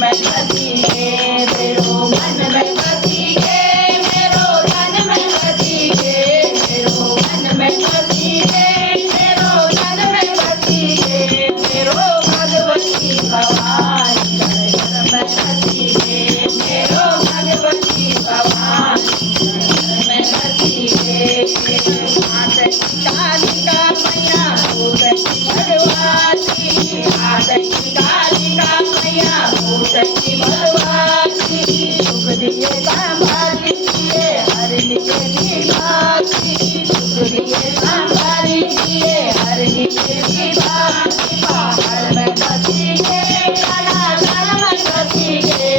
में बसी गे मेरो मन में बसी गे मेरो तन में बसी गे मेरो मन में बसी गे मेरो तन में बसी गे मेरो भगवती भवानी घर में बसी गे मेरो भगवती भवानी घर में बसी गे कालिका मैया भगवती कालिका मैया भूषती भगवती सुख दिए संभाली दिए हर निके निभाती सुख दिए संभाली दिए हर निके निभाती पहाड़ में बसी गे काला घर में बसी गे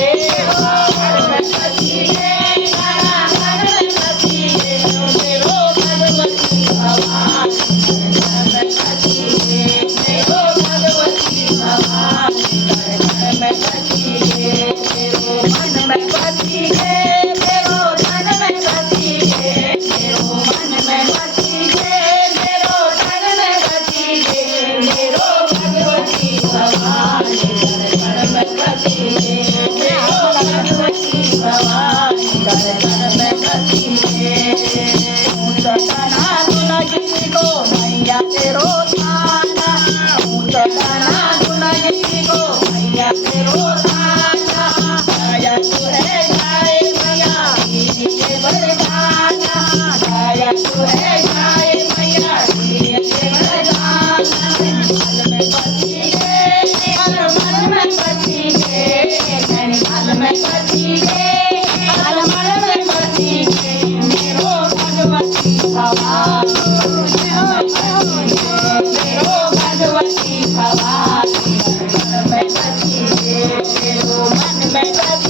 पहाड़ में बसी गे काला घर में बसी गे मेरो भगवती भवानी घर में बसी गे मेरो भगवती भवानी घर में बसी गे मेरो मन में बसी गे मेरो तन में बसी गे मेरो मन में बसी गे मेरो तन में बसी गे मेरो भगवती भवानी घर में बसी गे मेरो भगवती भवानी घर में बसी गे ऊंचा दुलगी को मैया तेरो थाना ऊंचा दुलगी को मैया तेरो थाना आया तू है जाए मैया दीदी के बरगाना आया तू है जाए मैया दीदी के बरगाना मन में बसी गे मन में बसी गे मन में बसी गे मन में बसी गे मेरो भगवती भवानी मेरो भगवती भवानी मन में बसी गे मेरो मन में बसी